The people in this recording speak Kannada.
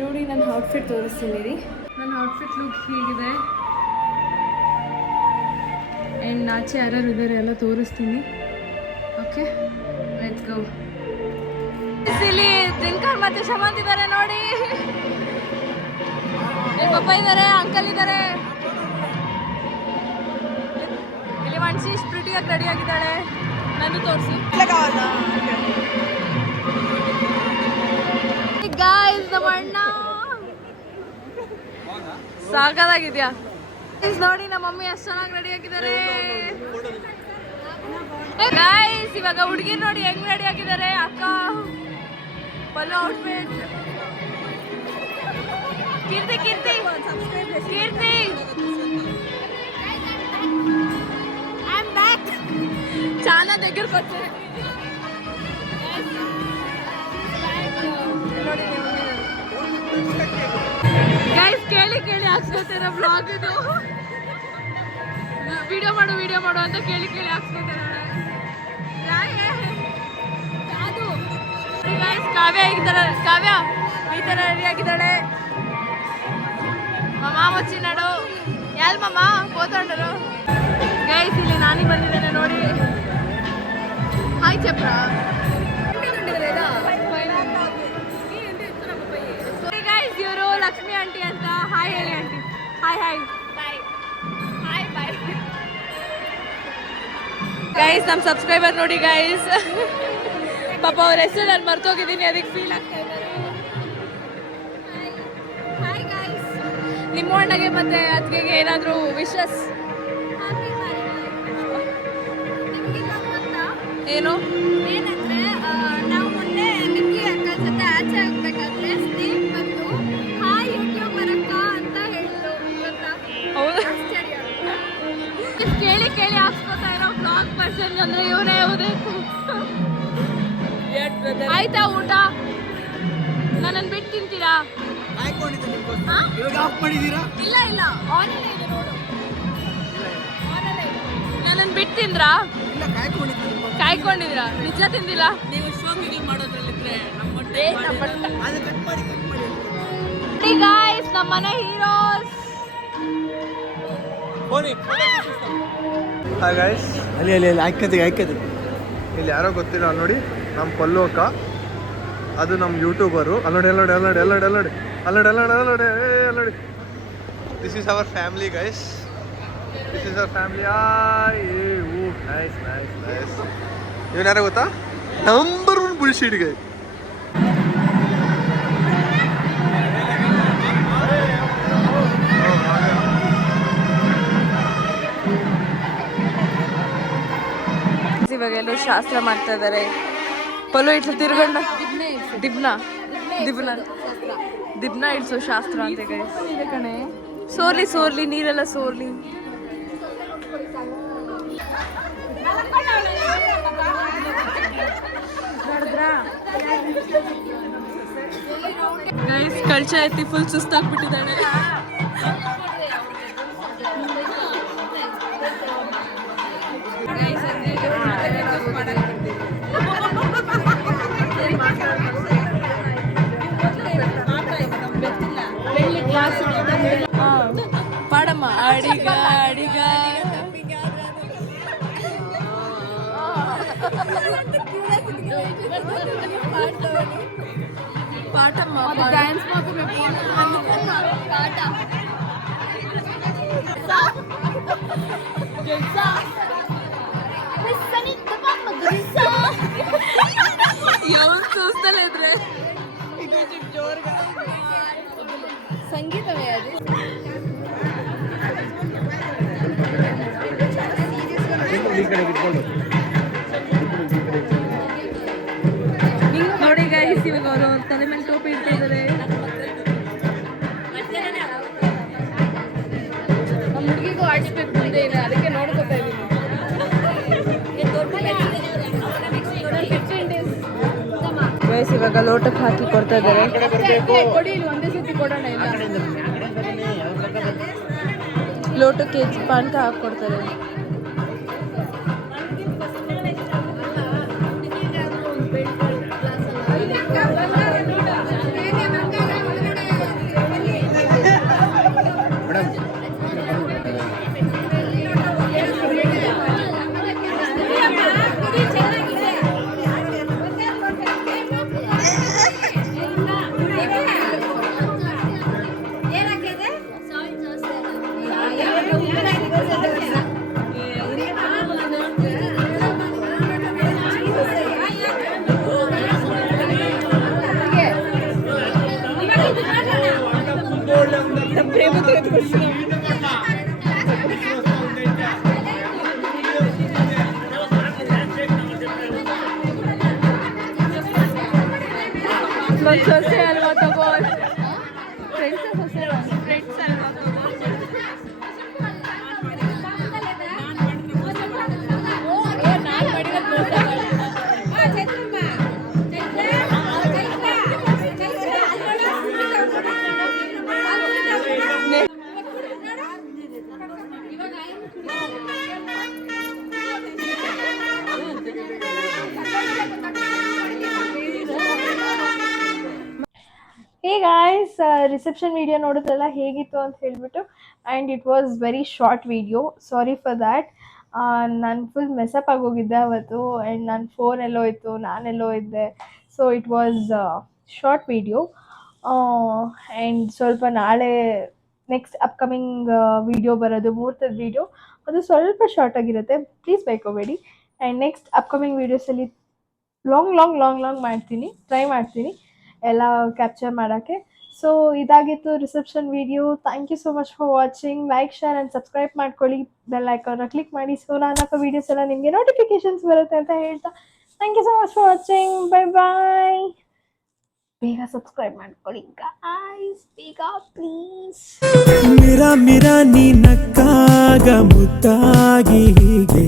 ನೋಡಿ ನನ್ನ ಔಟ್ಫಿಟ್ ತೋರಿಸ್ತೀನಿ ರೀ. ನನ್ನ ಔಟ್ಫಿಟ್ ಲುಕ್ ಹೀಗಿದೆ. ಆ್ಯಂಡ್ ಆಚೆ ಯಾರ್ಯಾರು ಇದ್ದಾರೆ ಎಲ್ಲ ತೋರಿಸ್ತೀನಿ. Okay, let's go. ಇಲ್ಲಿ ದಿನಕರ್ ಮತ್ತೆ ಶಮಂತ್ ಇದ್ದಾರೆ ನೋಡಿ. ನಿಮ್ಮ ಪಪ್ಪ ಇದ್ದಾರೆ, ಅಂಕಲ್ ಇದ್ದಾರೆ. ಇಲ್ಲಿ ಮನ್ಸಿ ಸ್ಪ್ರಿಟಿಯಾಗಿ ರೆಡಿ ಆಗಿದ್ದಾಳೆ. ನಾನು ತೋರಿಸಿ ಗಾಯ್ಸ್. ನಮ್ಮ ಅಣ್ಣ ಸಾಕಾಗಿದ್ಯಾ ನೋಡಿ. ನಮ್ಮ ಮಮ್ಮಿ ಎಷ್ಟು ಚೆನ್ನಾಗಿ ರೆಡಿ ಆಗಿದ್ದಾರೆ ಗಾಯ್ಸ್. ಇವಾಗ ಹುಡುಗಿರ್ ನೋಡಿ ಹೆಂಗ್ ರೆಡಿ ಆಗಿದ್ದಾರೆ. ಅಕ್ಕ ಪಲ್ಲು ಔಟ್ಫಿಟ್. ಕೀರ್ತಿ ಕೀರ್ತಿ ಕೀರ್ತಿ ಚಾನ దగ్గర ಕೊಡ್ತಾರೆ ಗೈಸ್. ಕೇಳಿ ಕೇಳಿ ಹಾಕ್ಸ್ಕೊತಾರೆ ಬ್ಲಾಗ್. ಇದು ವಿಡಿಯೋ ಮಾಡು ಅಂತ ಕೇಳಿ ಕೇಳಿ ಹಾಕ್ಸ್ಕೊತಾರೆ. ಕಾವ್ಯ ಈ ಥರ ರೆಡಿ ಆಗಿದ್ದಾಳೆ. ಮಮ್ಮ ಮಚ್ಚಿನಾಡು ಎಲ್ ಮಮ್ಮ ಕೂತ್ಕೊಂಡರು ಗೈಸ್. ಇಲ್ಲಿ ನಾನಿ ಬಂದಿದ್ದೇನೆ ನೋಡಿ. ಹಾಯ್ ಚಪ್ರ ಗೈಸ್. ಇವರು ಲಕ್ಷ್ಮಿ ಆಂಟಿ ಅಂತ. ಹಾಯ್ ಹೇಳಿ aunty. Hi hi bye. Hi bye guys. ನಮ್ಮ ಸಬ್ಸ್ಕ್ರೈಬರ್ ನೋಡಿ ಗೈಸ್. ಪಾಪ ಅವ್ರ ಹೆಸರು ನಾನು ಮರ್ತೋಗಿದ್ದೀನಿ, ಅದಕ್ಕೆ ಫೀಲ್ ಆಗ್ತಾ ಇದ್ದಾರೆ. Hi guys. ನಿಮ್ಮ ಅಣ್ಣಗೆ ಮತ್ತೆ ಅದಕ್ಕೆ ಏನಾದರೂ ವಿಶಸ್ ಏನು? ಏನಂದ್ರೆ ನಾವು ಮೊನ್ನೆ ಮಿಕ್ಕಿ ಅಕ್ಕ ಜೊತೆ ಆಚೆ ಆಗ್ಬೇಕಾದ್ರೆ ಸ್ನೇಕ್ ಬಂದು ಹಾಯ್ ಯೂಟ್ಯೂಬರ್ ಅಕ್ಕ ಅಂತ ಹೇಳಿದ್ರು. ಹೌದು, ಕೇಳಿ ಕೇಳಿ ಹಾಕ್ಸ್ಕೊತಾ ಇರೋ ಬ್ಲಾಗ್ ಪರ್ಸನ್ ಅಂದ್ರೆ ಇವರೇ. ಆಯ್ತಾ ಊಟ? ನನ್ನನ್ನು ಬಿಟ್ಟು ತಿಂತೀರಾ? ಇಲ್ಲ ಇಲ್ಲ, ಆನಲ್ಲೇ ಇದೆ ನೋಡು. ನನ್ನನ್ನು ಬಿಟ್ಟು ತಿಂದ್ರಾ? ಕಾಯ್ಕೊಂಡಿದ್ರಾ? ನಿಜ ತಿಂದಿಲ್ಲ? ನೀವು ಶೋಕಿಂಗ್ ಮಾಡೋದ್ರಲ್ಲಿದ್ರೆ ಗಾಯ್ಸ್, ನಮ್ಮ ಮನೆ ಹೀರೋಸ್. Hi guys. ಅಲ್ಲಿ ಆಯ್ಕತಿ ಇಲ್ಲಿ ಯಾರೋ ಗೊತ್ತಿಲ್ಲ ನೋಡಿ. ನಮ್ಮ ಪಲ್ಲು ಅಕ್ಕ, ಅದು ನಮ್ಮ ಯೂಟ್ಯೂಬರು. ಅಲ್ಲೋಡಿ. This is our family guys. This is our family. Nice. ಇವನು ಯಾರೋ ಗೊತ್ತಾ? Number 1 bullshit guy. ಇವಾಗ ಎಲ್ಲರೂ ಶಾಸ್ತ್ರ ಮಾಡ್ತಾ ಇದ್ದಾರೆ. ಪಲ್ಲು ಇಟ್ಲು ತಿರ್ಗಂಡ ದಿಬ್ನ ಇಡ್ಸೋ ಶಾಸ್ತ್ರ ಅಂತ ಕಣೆ. ಸೋರ್ಲಿ ನೀರೆಲ್ಲ ಸೋರ್ಲಿ. ಗೈಸ್, ಕಳ್ಚ ಎತ್ತಿ ಫುಲ್ ಸುಸ್ತಾಗ್ಬಿಟ್ಟಿದ್ದಾಳೆ. ಪಾಡಮ್ಮ ಅಡಿಗ ಪಾಟಮ್ಮ ಡ್ಯಾನ್ಸ್ చూస్తలే ఇದ್ರೆ జోరుగా సంగీతమే అది. ನೋಡಿ ಗೈಸ್, ಇವಾಗ ಅವರು ತಲೆ ಮೇಲೆ ಟೋಪಿ ಇಡ್ತಾ ಇದ್ದಾರೆ. ನಮ್ಮ ಹುಡುಗಿಗೂ ಆಡಿಸ್ಬೇಕು ಮುಂದೆ ಇದೆ, ಅದಕ್ಕೆ ನೋಡ್ಕೊತಾ ಇದ್ದೀನಿ. ಗೈಸ್, ಇವಾಗ ಲೋಟಕ್ಕೆ ಹಾಕಿ ಕೊಡ್ತಾ ಇದ್ದಾರೆ. ಕೊಡಿ, ಇಲ್ಲಿ ಒಂದೇ ಸತಿ ಕೊಡೋಣ. ಇಲ್ಲ, ಲೋಟಕ್ಕೆ ಪಾನಕ ಹಾಕಿ ಕೊಡ್ತಾರೆ. ಹೇ ಗಾಯ್ಸ್, ರಿಸೆಪ್ಷನ್ ವಿಡಿಯೋ ನೋಡಿದ್ರಲ್ಲ ಹೇಗಿತ್ತು ಅಂತ ಹೇಳಿಬಿಟ್ಟು, and it was very short video. Sorry for that. ನಾನು ಫುಲ್ ಮೆಸಪ್ ಆಗೋಗಿದ್ದೆ ಅವತ್ತು, ಆ್ಯಂಡ್ ನನ್ನ ಫೋನ್ ಎಲ್ಲೋ ಇತ್ತು, ನಾನೆಲ್ಲೋ ಇದ್ದೆ. So it was short video. And ಸ್ವಲ್ಪ ನಾಳೆ ನೆಕ್ಸ್ಟ್ ಅಪ್ಕಮಿಂಗ್ ವಿಡಿಯೋ ಬರೋದು, ಮುಹೂರ್ತದ ವಿಡಿಯೋ, ಅದು ಸ್ವಲ್ಪ ಶಾರ್ಟ್ ಆಗಿರುತ್ತೆ, ಪ್ಲೀಸ್ ಬೈಕೋಬೇಡಿ. ಆ್ಯಂಡ್ ನೆಕ್ಸ್ಟ್ ಅಪ್ಕಮಿಂಗ್ ವೀಡಿಯೋಸಲ್ಲಿ ಲಾಂಗ್ ಮಾಡ್ತೀನಿ, ಟ್ರೈ ಮಾಡ್ತೀನಿ ಎಲ್ಲ ಕ್ಯಾಪ್ಚರ್ ಮಾಡೋಕ್ಕೆ. ಸೊ ಇದಾಗಿತ್ತು reception video. Thank you so much for watching. Like, share and subscribe ಮಾಡ್ಕೊಳ್ಳಿ, ಬೆಲ್ ಐಕಾನ್ನ ಕ್ಲಿಕ್ ಮಾಡಿ. ಸೊ ನಾನು ಹಾಕೋ ವೀಡಿಯೋಸ್ ಎಲ್ಲ ನಿಮಗೆ ನೋಟಿಫಿಕೇಶನ್ಸ್ ಬರುತ್ತೆ ಅಂತ ಹೇಳ್ತಾ, thank you so much for watching. Bye. ಬೇಗ ಸಬ್ಸ್ಕ್ರೈಬ್ ಮಾಡ್ಕೊಳ್ಳಿ ಗಾಯ್ಸ್, ಬೇಗ ಪ್ಲೀಸ್. ಮಿರಾ ಮಿರಾ ನೀ ನಕ್ಕಾಗ ಮುದ್ದಾಗಿ ಹೀಗೆ